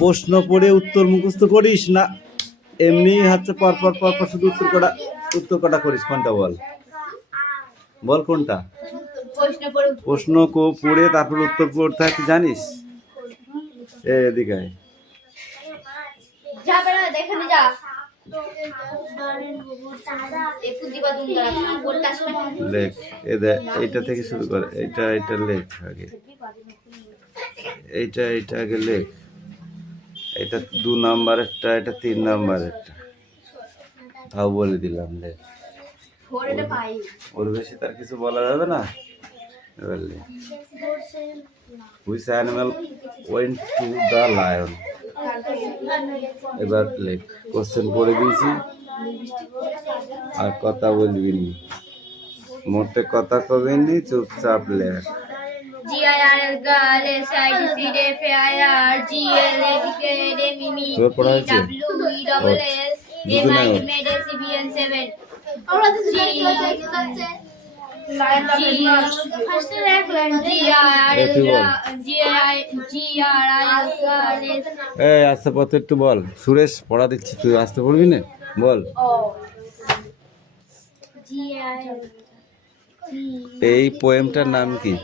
প্রশ্ন পড়ে উত্তর মুখস্থ করিস না এমনি হচ্ছে পরপর পরপর শুধু উত্তর কটা করিস? কোনটা বল, বল কোনটা? প্রশ্ন পড়ে তারপর উত্তর পড়তে হয়, তুই জানিস? এদিকে লেখ, এইটা থেকে শুরু কর, এইটা লেখ আগে, এইটা আগে লেখ, এটা 2 নাম্বারেরটা, এটা 3 নাম্বারেরটা, তাও বলে দিলাম লেখ। ওর বেশি তার কিছু বলা যাবে না। এবার লেখ, which animal went to the lion. এবার লেখ, কোশ্চেন পড়ে দিয়েছি আর কথা বলবি নি, মোটে কথা কবি নি, চুপচাপ লেখ। তোর পড়া হয়েছে? আস্তে পথে একটু বল। সুরেশ পড়া দিচ্ছি, তুই আসতে পড়বি না, বল। এই পোয়েমটার নাম কি?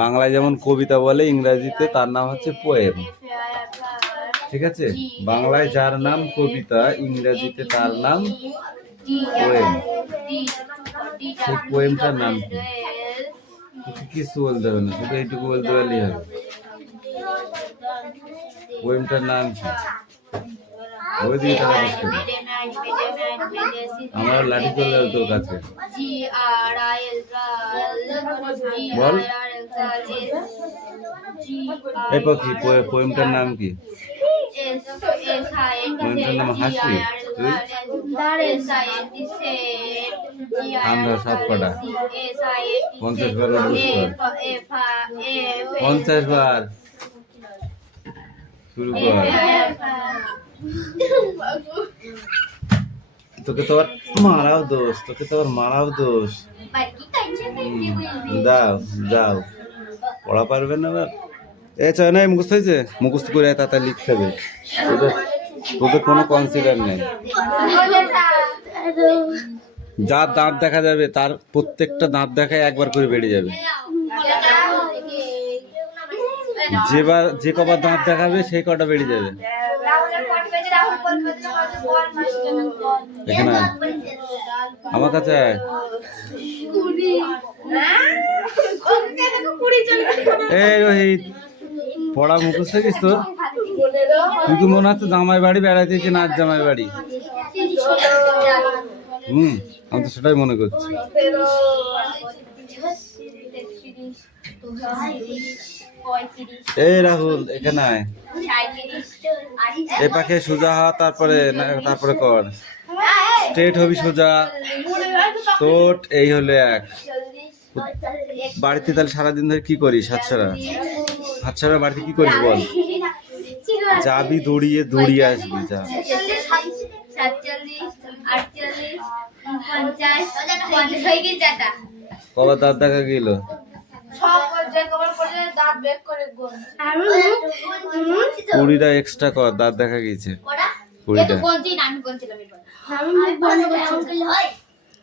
বাংলায় যেমন কবিতা বলে, ইংরেজিতে তার নাম হচ্ছে পোয়েম। ঠিক আছে, বাংলায় যার নাম কবিতা, ইংরেজিতে তার নাম পোয়েম। সেই পোয়েমটার নাম কি? কিছু বলতে হবে না, শুধু এইটুকু বলতে পারলেই হবে। পোয়েমটার নাম কি? ওইদিকে তারা বসছে, আমার লাঠি চলে যাবে তোর কাছে। বল, এই পাখি, পোয়েমটার নাম কি? পোয়েমটার নাম হাসি। তুই আমরা সব কটা 50 বার 50 বার শুরু কর। তোকে তো মারাও দোষ, যাও পড়া পারবে না। চয় নাই, মুখস্থ হয়েছে? মুখস্থ করে তাড়াতাড়ি লিখতে হবে। তোদের কোনো কনসিডার নেই। যার দাঁত দেখা যাবে তার প্রত্যেকটা দাঁত দেখায় একবার করে বেড়ে যাবে। যে কবার দাঁত দেখাবে সেই কটা বেড়ে যাবে। এখানে আমার কাছে এই রোহিত, পড়া মুখস্থ হয়েছিস তোর? তুই তো মনে হচ্ছে জামাই বাড়ি বেড়াতে গেছি, নাচ জামাই বাড়ি। আমি তো সেটাই মনে করছি। এই রাহুল, এখানে আয়। এই পাখে সোজা হ, তারপরে কর। স্ট্রেট হবি সোজা। তোট এই হলো 1। বাড়িতে তাহলে সারাদিন ধরে কি করিস? হাতছাড়া বাড়িতে কি করিস বল? যাবি দৌড়িয়ে আসবি, যা। কবার দাঁত দেখা গেল? 20টা এক্সট্রা কর, দাঁত দেখা গেছে 20টা।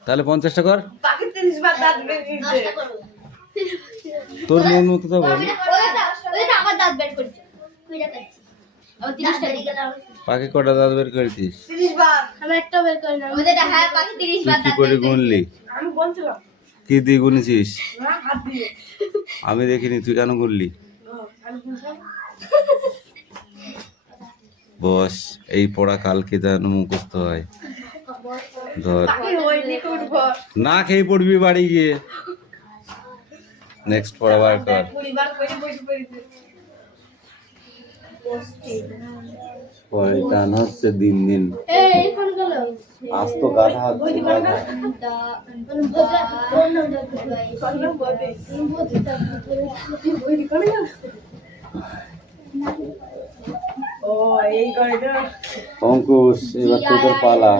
তাহলে 50টা কর। তোর মন মতো তো বল। পাখি কটা দাঁত বের করেছিস? কি করে গুনলি? কি দিয়ে গুনেছিস? আমি দেখিনি, তুই কেন গুনলি? বস, এই পড়া কালকে যেন মুখস্থ হয়। ধর, না খেয়ে পড়বি বাড়ি গিয়ে। নেক্সট পড়া বার কর। টান হচ্ছে দিন দিন। আজ তো গাধা হচ্ছে, গাধা। অঙ্কুশ এবার তোদের পালা।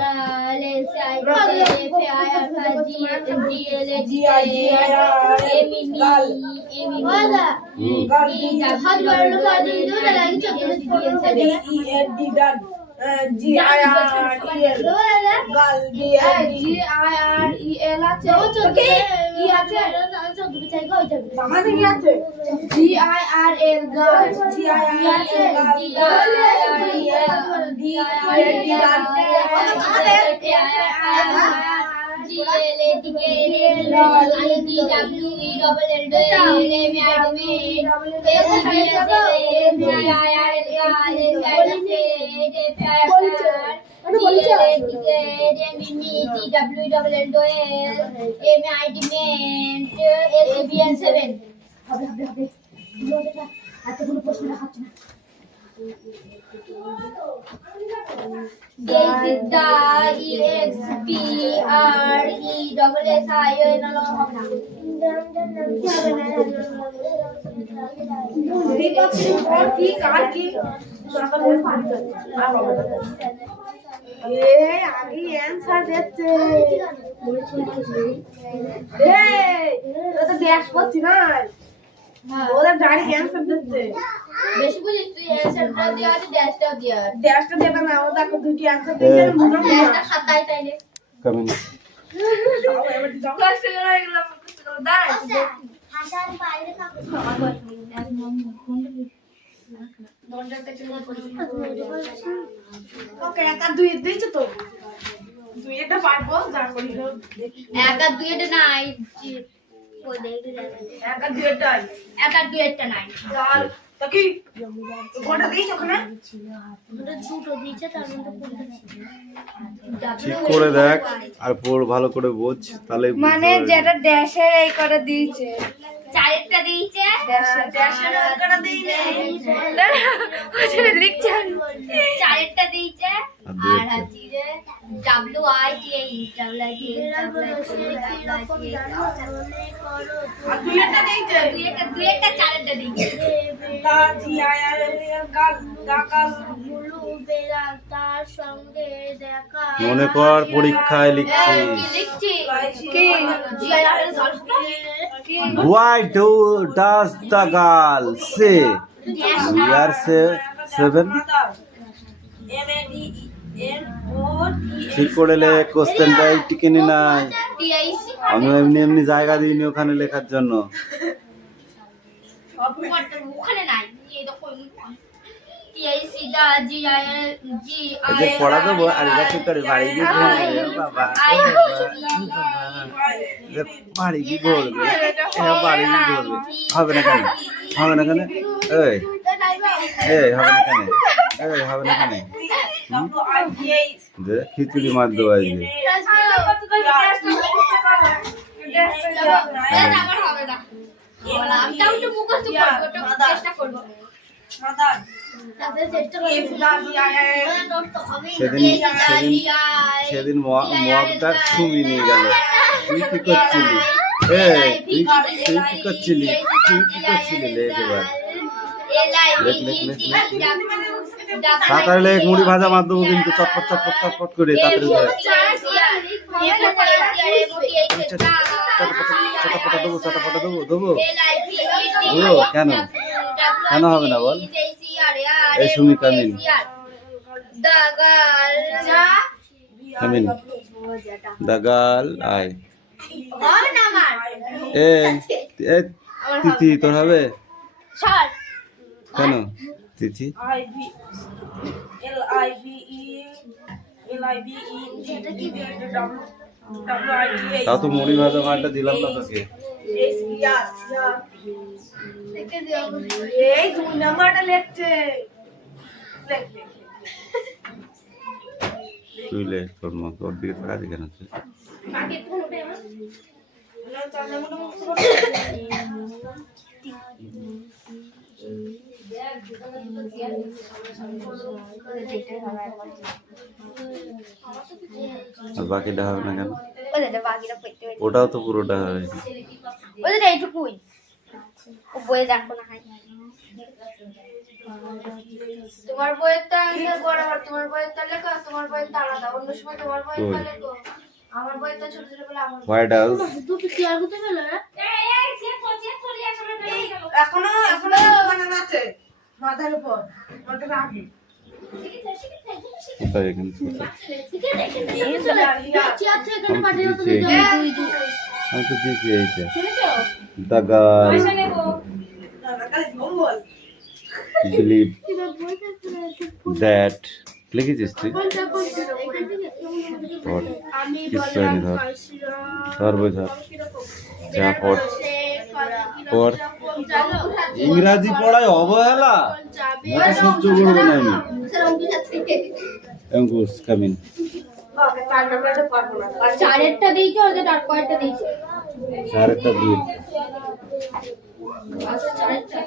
বেশি বুঝিস তুই অ্যানসারটা দিয়ে আর ড্যাশটা দিয়ে আর ড্যাশটা দেবে না ও দেখো দুটি অ্যানসার দিয়েছে ড্যাশটা খাতায় তাইলে কামিন কষ্ট করে গেলাম দাঁড়া হাসান বাইরে কাপড় ওকে একা দুই দিয়েছে তো দুই এটা পারবো যা করি হোক এক আর দুই এটা নাই ওই দেখি একা দুই এটা এক আর দুই এটা নাই আর তো কি কোনটা দিয়েছ ওখানে ওটা দুটো দিয়েছে তার মধ্যে ঠিক করে দেখ আর পড় ভালো করে বোঝ, তাহলে মানে যেটা ড্যাশের এই করে দিয়েছে চারটা দিয়েছে ড্যাশের ওই করে দিইনি ওটা লিখছে চারটা দিয়েছে আর দুই আর একটা। হচ্ছে যে WITA আর দুই এটা দিয়েছে দুই একটা চারটা দিয়েছে তার জি আই আর কাল কাল তার সঙ্গে দেখা মনে কর পরীক্ষায় লিখছি। কি লিখছি কি GIR Why does the girl say we are 7? ঠিক করে লে, কোশ্চেনটা টিকে নি নাই, TIC আমি এমনি এমনি জায়গা দিইনি ওখানে লেখার জন্য। ওখানে নাই এই দেখো TIC দা GIR এদের পড়া দেবো আর এরা কি করে বাড়ি গিয়ে ঘুরবে বাবা, এদের বাড়ি গিয়ে ঘুরবে, এরা বাড়ি গিয়ে ঘুরবে। হবে না কেন, হবে না কেন, এই এই হবে না কেন, এই হবে না কেন, যে খিচুড়ি মার দেবো আজকে। আমার হবে না আমি তাও একটু মুখস্থ করবো একটু চেষ্টা করবো সেদিন মগটা সুমি নিয়ে গেল। তুই কি করছিলি, এই তুই কি করছিলি, তুই কি করছিলি লেখ এবার তাড়াতাড়ি লেখ, মুড়ি ভাজা মার দেবো কিন্তু চটপট চটপট চটপট করে তাড়াতাড়ি লেখ। চটপটা দেবো, চটপটা দেবো দেবো দেবো, কেন কেন হবে না বল। এই সুমি কামিন, কামিন দাগাল আয়। এ এ তিথি তোর হবে কেন তিথি, তাও তো মুড়ি ভাজা মারটা দিলাম না তোকে। এই দুই নাম্বারটা লিখছে তুই লেখ তোর মতো, ওর দিকে তাকাচ্ছি কেন তুই? আর বাকিটা হবে না কেন? ওটাও তো পুরোটা হবে। এইটুকুই ও বইয়ে দেখো না তোমার বইয়েরটা আনসার বরাবর, তোমার বইয়েরটা লেখো, তোমার বইয়েরটা আলাদা। অন্য সময় তোমার বইয়েরটা লেখো, আমার বইয়েরটা ছোট ছোট বলে আমার। হোয়াইট হাউস দুটো চেয়ার করতে গেল না? এখনো বানানো আছে মাথার উপর, ওটা রাখি। কোথায় এখানে ছোট? চেয়ার থেকে এখানে পাঠিয়ে দাও তুমি। আমি তো দিয়েছি এইটা দ্য গার্ল বিলিভ দ্যাট লিখেছিস তুই? পড়, কিছু হয়নি, ধর ধর বই ধর, যা পড় পড়। ইংরাজি পড়ায় অবহেলা এটা সহ্য করবো না আমি। অঙ্কুশ কামিন। চারেরটা দিয়েছো, ওদের আর কয়টা দিয়েছো? চারেরটা দিয়ে আচ্ছা, চারেরটা।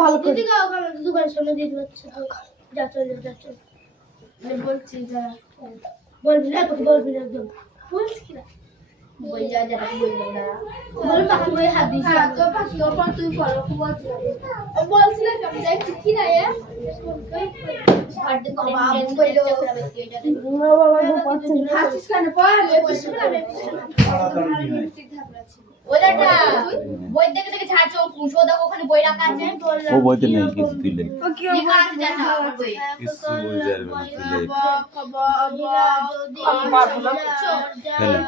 ভালো করে দোকানের সামনে দিয়ে দিচ্ছে। যা চলে যা চল, বলছি যা বলবি না, বলবি না, একদম বলছি না, বই যা যা বলবি না, বল বাকি বই হাত দিস। তো বাকি ওপর তুই পড়ো, বলছি বলছিলাম আমি যাই কি না এ হাতে করে টেন্স করে চক্র ব্যক্তি এটা দেখো। বাবা পাচ্ছি না, হাসিস কেন? পড়ালে বসে না ওইটা বই দেখে দেখে ছাড়ছো। কুশো দেখো ওখানে বই রাখা আছে। ও বইতে নেই কিছু, তুই লেখ লেখা আছে জানো আমার বই। কিছু বুঝতে পারবে না, তুই লেখ।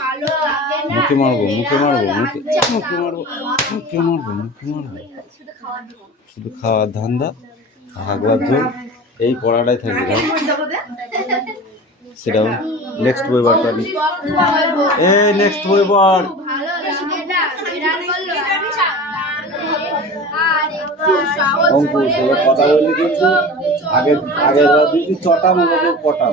ভালো লাগে না, মুখে মারবো, মুখে মারবো, মুখে মারবো, মুখে মারবো, মুখে মারবো। শুধু খাওয়ার ধান্দা, হাগবার জন্য এই পড়াটাই থাকে। সেটা নেক্সট বই বার পাবি। এই নেক্সট বই বার। অঙ্কুশ তোর কথা বললি কিন্তু আগের বার দিচ্ছি চটাম, আমাকে পটাম।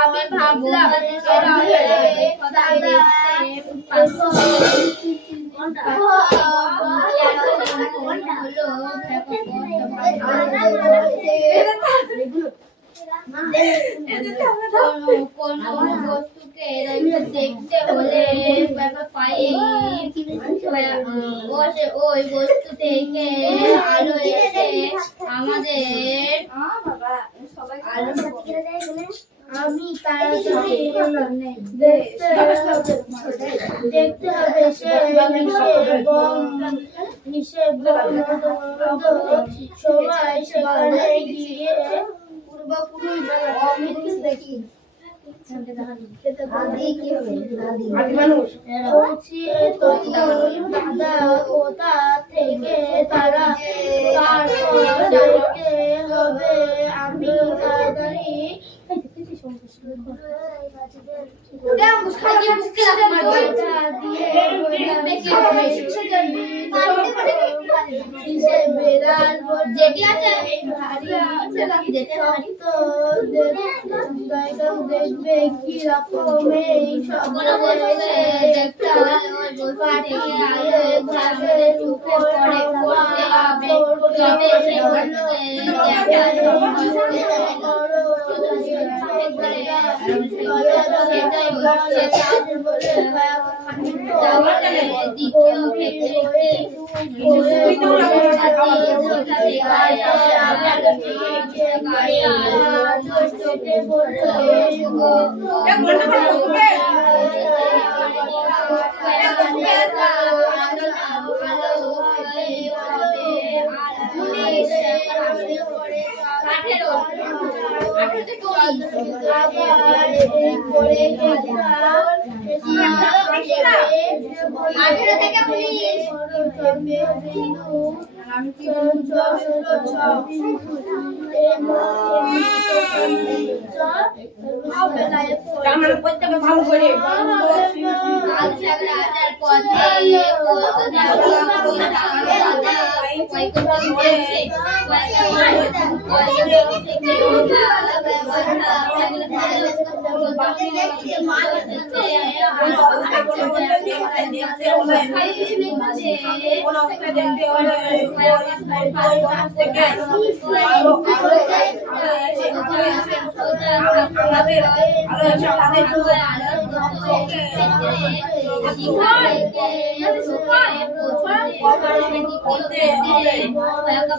আমি ভাবলাম কোনো বস্তুকে দেখতে হলে পাই ওই বস্তু থেকে আলো এসে আমাদের আমি তাড়াতাড়ি দেখতে হবে সে হিসেব সবাই সেখানে গিয়ে পূর্বপুরুষ অমৃত দেখি পৌঁছিয়ে তখন দাদা কোথা থেকে তারা তারপর দেখতে হবে আমি তাড়াতাড়ি দেখবে কি রকম এই সব ভালো করে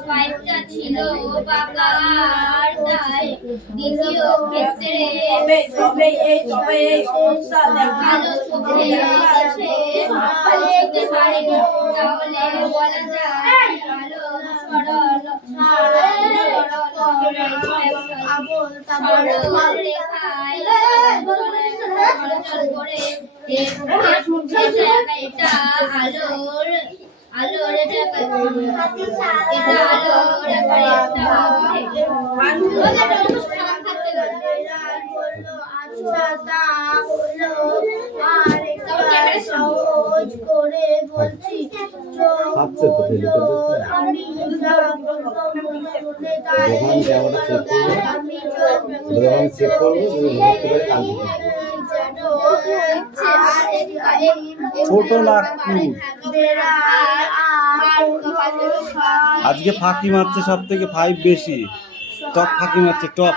পাইপটা ছিল বাঁকার তাই দ্বিতীয় ক্ষেত্রে ভালো চোখে দেখতে পারেনি তাহলে বলা যায় ভালো সরল রেখায় চলাচল করে এটা আলোর এটা সহজ করে বলছি ছোট নাগপুর আজকে ফাঁকি মারছে সব থেকে 5 বেশি টপ ফাঁকি মারছে টপ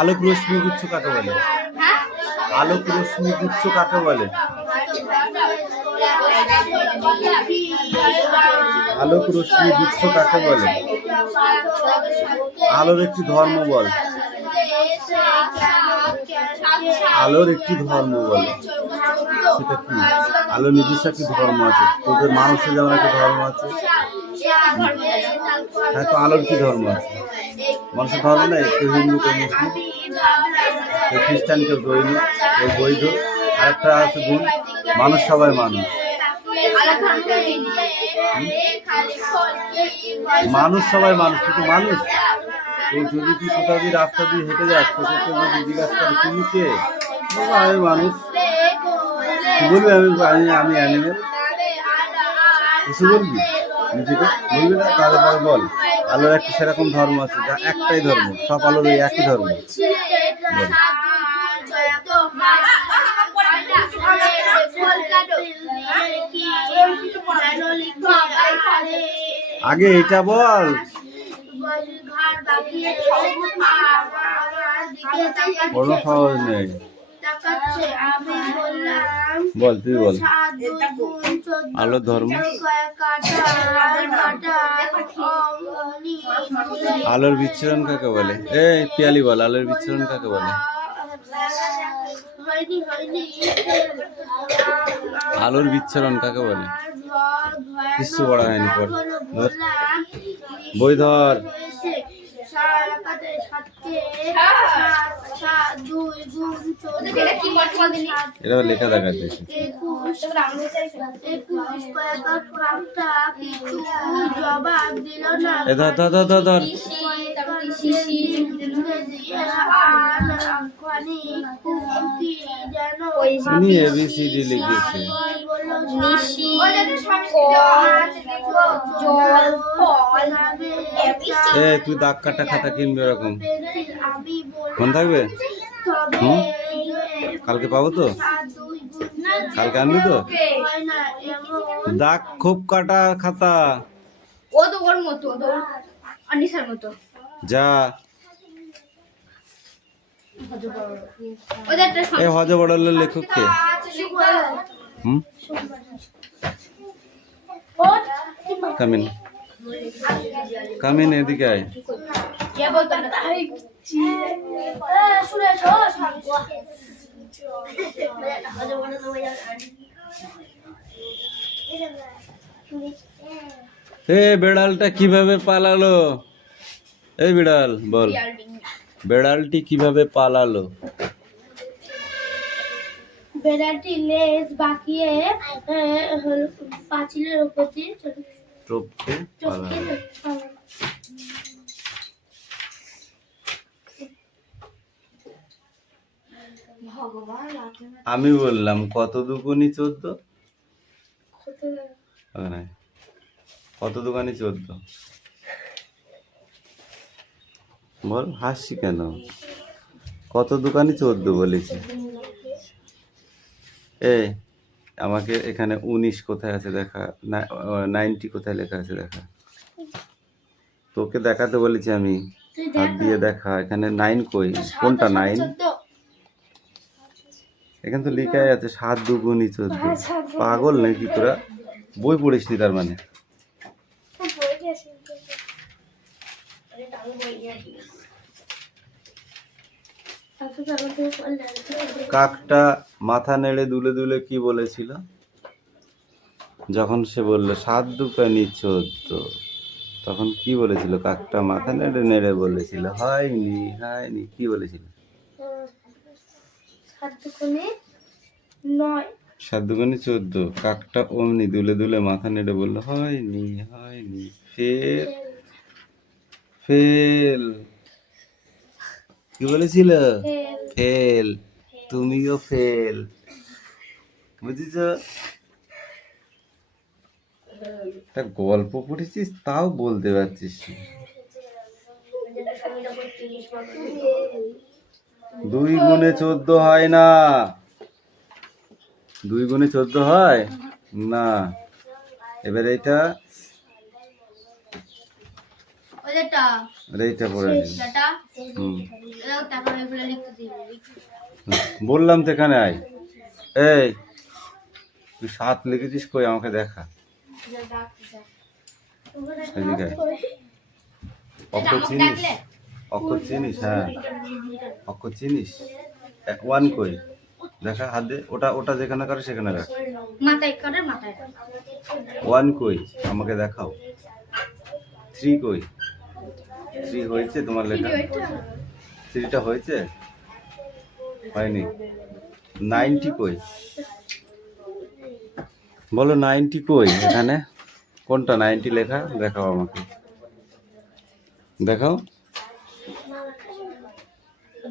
আলোক রশ্মি গুচ্ছ কাকে বলে? আলোক রশ্মি গুচ্ছ কাকে বলে? আলোক রশ্মি গুচ্ছ কাকে বলে? আলোর একটি ধর্ম বল। আলোর একটি ধর্ম বল। সেটা কি? আলোর নিজস্ব একটি ধর্ম আছে। তোদের মানুষের যেমন একটা ধর্ম আছে, হ্যাঁ তো আলোর কি ধর্ম আছে? মানুষের ধর্ম নেই, কেউ হিন্দু, কেউ মুসলিম, কেউ খ্রিস্টান, কেউ জৈন, কেউ বৈধ। আরেকটা আছে গুণ, মানুষ সবাই মানুষ। মানুষ সবাই মানুষ, কিন্তু মানুষ তো যদি তুই কোথাও দিয়ে রাস্তা দিয়ে হেঁটে যাস তোকে কেউ যদি জিজ্ঞাসা করে তুমি কে, বাবা, আমি মানুষ। তুই বলবি আমি অ্যানিমেল, কিছু বলবি নিজেকে বলবি না? তাহলে পরে বল আলোর একটা সেরকম ধর্ম আছে, যা একটাই ধর্ম, সব আলোর ওই একই ধর্ম। বল। আগে এটা বল। কোনো সহজ নেই, বল তুই বল আলোর ধর্ম। আলোর বিচ্ছুরণ কাকে বলে? এই পিয়ালি বল, আলোর বিচ্ছুরণ কাকে বলে? আলোর বিচ্ছুরণ কাকে বলে? কিচ্ছু পড়া হয়নি, পড় ধর বই ধর। এটা লেখা দেখাচ্ছে। ABCD লিখেছে। তুই দাগ কাটা খাতা কিনবে এরকম মন থাকবে? কালকে পাবো তো? কালকে আনবি তো? দাগ খুব কাটা খাতা। ও তো ওর মতো, অনিশার মতো। যা এই হজ বড় লেখক কে? কামিন কামিন, এদিকে আয়। বেড়ালটা কিভাবে পালালো? এই বিড়াল বল, বেড়ালটি কিভাবে পালালো? বেড়ালটি লেজ বাঁকিয়ে পাঁচিলের উপর দিয়ে টপকে পালালো। আমি বললাম কত দুগুনি 14? কত দুগুনি 14? বল, হাসছি কেন? কত দোকানি 14 বলেছি। আমাকে এখানে 19 কোথায় আছে দেখা, 90 কোথায় লেখা আছে দেখা। তোকে দেখাতে বলেছি আমি, হাত দিয়ে দেখা। এখানে 9 কই? কোনটা 9? এখানে তো লেখাই আছে 7 দুগুনি 14। পাগল নাকি তোরা? বই পড়িসনি তার মানে? কাকটা মাথা নেড়ে দুলে দুলে কি বলেছিল যখন সে বলল 7 দুগুনি 14? তখন কি বলেছিল? কাকটা মাথা নেড়ে নেড়ে বলেছিল হয়নি হয়নি। কি বলেছিল? 7 দুগুনি 14। কাকটা অমনি দুলে দুলে মাথা নেড়ে বলল হয়নি হয়নি। ফের ফেল। কি বলেছিল? ফেল। তুমিও ফেল, বুঝেছ? একটা গল্প পড়েছিস তাও বলতে পারছিস। 2 গুণে 14 হয় না। 2 গুণে 14 হয় না। এবার এইটা পড়ে বললাম তো এখানে আয়। এই তুই 7 লিখেছিস কই? আমাকে দেখা। অক্ষর চিনিস? অক্ষর চিনিস? হ্যাঁ, অক্ষর চিনিস। 1 কই? দেখা, হাত দে। ওটা যেখানে করে সেখানে রাখ। 1 কই? আমাকে দেখাও। 3 কই? 3 হয়েছে তোমার লেখা? 3টা হয়েছে? হয়নি। 90 কই? বলো 90 কই? এখানে কোনটা 90 লেখা? দেখাও আমাকে, দেখাও।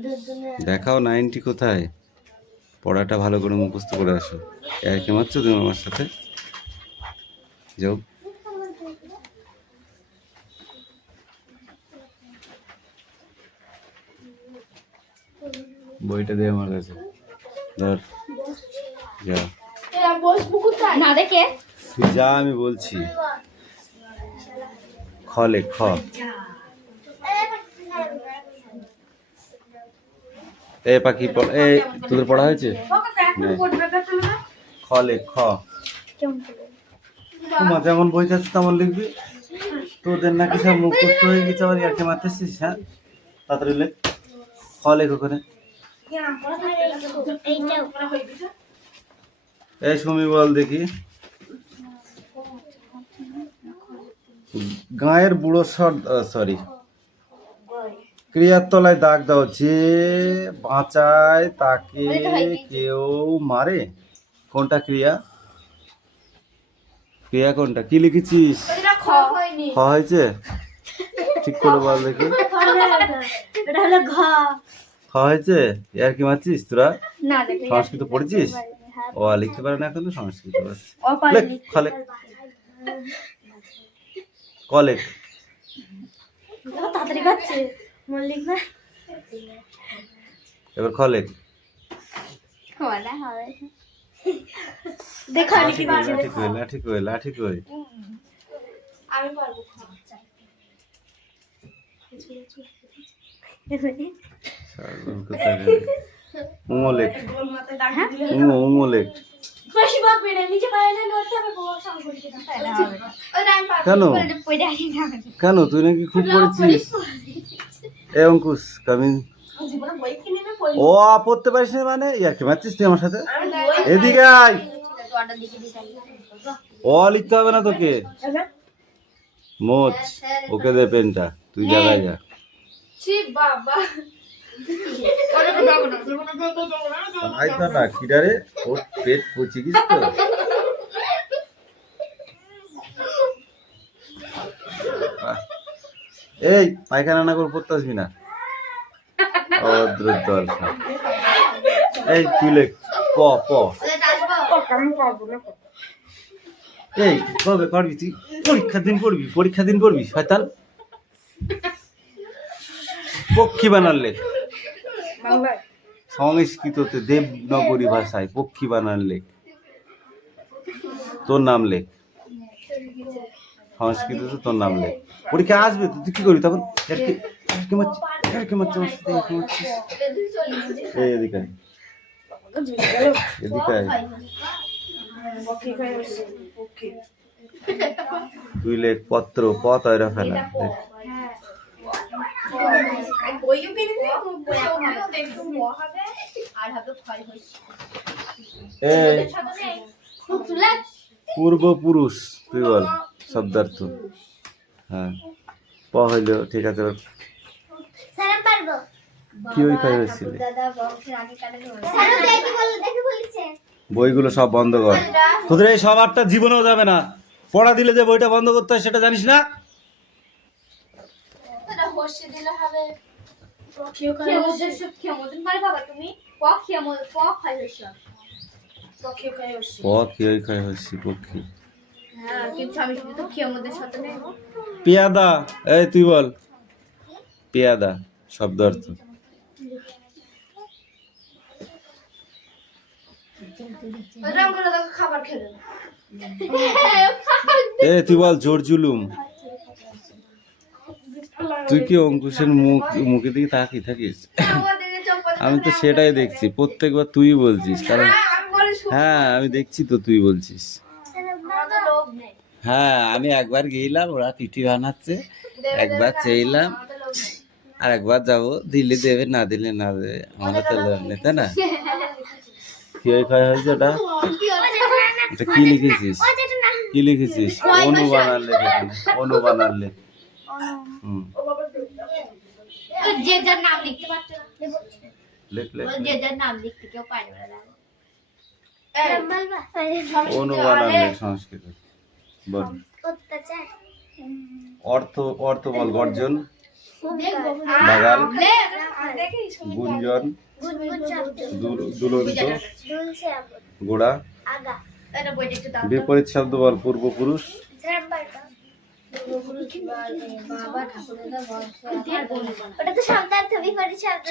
ওদের জন্য দেখাও 90 কোথায়, পড়াটা ভালো করে মুখস্থ করে আসো। আর কি মারছো তুমি আমার সাথে? যাও। বইটা দে আমার কাছে, ধর, যা। এরা বসবো কোথায় না দেখে তুই যা, আমি বলছি। খ লেখ, খ। এ পাখি এ তোদের পড়া হয়েছে? খ লেখ, খ। তোমার যেমন বই আছে তেমন লিখবি। তোদের নাকি সব মুখস্থ হয়ে গেছে, আবার ইয়াকে মারতেছিস? হ্যাঁ, তাড়াতাড়ি লেখ। খ লেখ ওখানে। এই সুমি বল দেখি। গায়ের বুড়ো সরি, ক্রিয়ার তলায় দাগ দাও, যে বাঁচায় তাকে কেউ মারে। কোনটা ক্রিয়া? ক্রিয়া কোনটা? কি লিখেছিস? খ হয়েছে? ঠিক করে বল দেখি। এটা হলো ঘ। খ হয়েছে? আর কি মারছিস তোরা? না দেখে সংস্কৃত পড়েছিস? ও লিখতে পারে না এখন, তো সংস্কৃত পড়ছিস। ও পারে লেখ, খ লেখ। ক লেখ। তাড়াতাড়ি কাটছে মল্লিক না এবার খ লেখ। হওয়া হবে দেখো আমি কি লাঠি কই, লাঠি কই, লাঠি কই। আমি পারবো উঙো লেখ, উঙো, উঙো লেখ। বেশি বকবে না, নিচে পায়ে নড়তে হবে, বউ সব করে দিতে হবে। ওটা আমি পারবো। কেন? পড়ে আসি না। কেন, তুই নাকি খুব পড়েছিস? এ অঙ্কুশ কামিন। জীবনে বই কিনে না পড়ি। ও পড়তে পারিস না মানে? ইয়াকে মারছিস তুই আমার সাথে? এদিকে আয়। ও লিখতে হবে না তোকে। মোচ, ওকে দে পেনটা, তুই জায়গায় যা। ছি বাবা আই তো না কিডারে, ওর পেট পচে গেছে তো। এই পায়খানা না করে পড়তে আসবি না, অদ্রুত। এই তুই লেখ, প প। এই কবে করবি তুই? পরীক্ষার দিন পড়বি, পরীক্ষার দিন পড়বি শয়তান। পক্ষী বানান লেখ। সংস্কৃততে দেবনগরী ভাষায় পক্ষী বানান লেখ। তোর নাম লেখ, সংস্কৃততে তোর নাম লেখ। পরীক্ষা আসবে তো, তুই কি করবি তখন? এই এদিকে আয়। এদিকে আয়। তুই লেখ পত্র, প তৈরা ফেলা। বইও কিনে না, বইও দেখতে হবে আর হবে ক্ষয় হইছে। এই পূর্বপুরুষ তুই বল শব্দার্থ। হ্যাঁ, প হইল, ঠিক আছে। স্যার পারবো। কি ওই খাই হয়েছিল? দাদা বংশের আগে কাটে স্যার দেখি বলেছে বইগুলো সব বন্ধ কর। তোদের এই সব আটটা জীবনেও যাবে না। পড়া দিলে যে বইটা বন্ধ করতে হয় সেটা জানিস না? এটা হোসে দিলে হবে। কেউ খায় হইছে। ক্ষমতা পারে বাবা তুমি প ক্ষমতা প খাই হইছো। কেউ খায় হইছে। প কি ওই খাই হয়েছি পক্ষী। হ্যাঁ কিন্তু আমি শুধু তো ক্ষমতার সাথে নেই। পেয়াদা, এই তুই বল। পেয়াদা শব্দ অর্থ। ওরকম করে তো খাবার খেলো না। এ তুই বল জোর জুলুম। তুই কি অঙ্কুশের মুখের দিকে তাকিয়ে থাকিস? আমি তো সেটাই দেখছি, প্রত্যেকবার তুই বলছিস, কারণ হ্যাঁ আমি দেখছি তো তুই বলছিস। হ্যাঁ আমি একবার গেলাম, ওরা পিঠি বানাচ্ছে, একবার চেইলাম, আর একবার যাবো, দিলে দেবে, না দিলে না দেবে, আমাদের তো লোক নেই, তাই না? কি ওই খাওয়া হয়েছে ওটা? এটা কি লিখেছিস? কি লিখেছিস? অনু বানালে, অনু বানালে। হুম, যে যার নাম লিখতে পারছো না। লেখ লেখ। যে যার নাম লিখতে কেউ পারবে না। অনু বানালে সংস্কৃত বল। অত্যাচার অর্থ, অর্থ বল। গর্জন, বাগাল, দেখি গুঞ্জন, গুনগুন শব্দ দুলন্ত, দুলছে আবার গোড়া। আগা এটা বইটা একটু দাও। বিপরীত শব্দ বল, পূর্বপুরুষ। ওটা তো শব্দার্থ বিপরীত শব্দ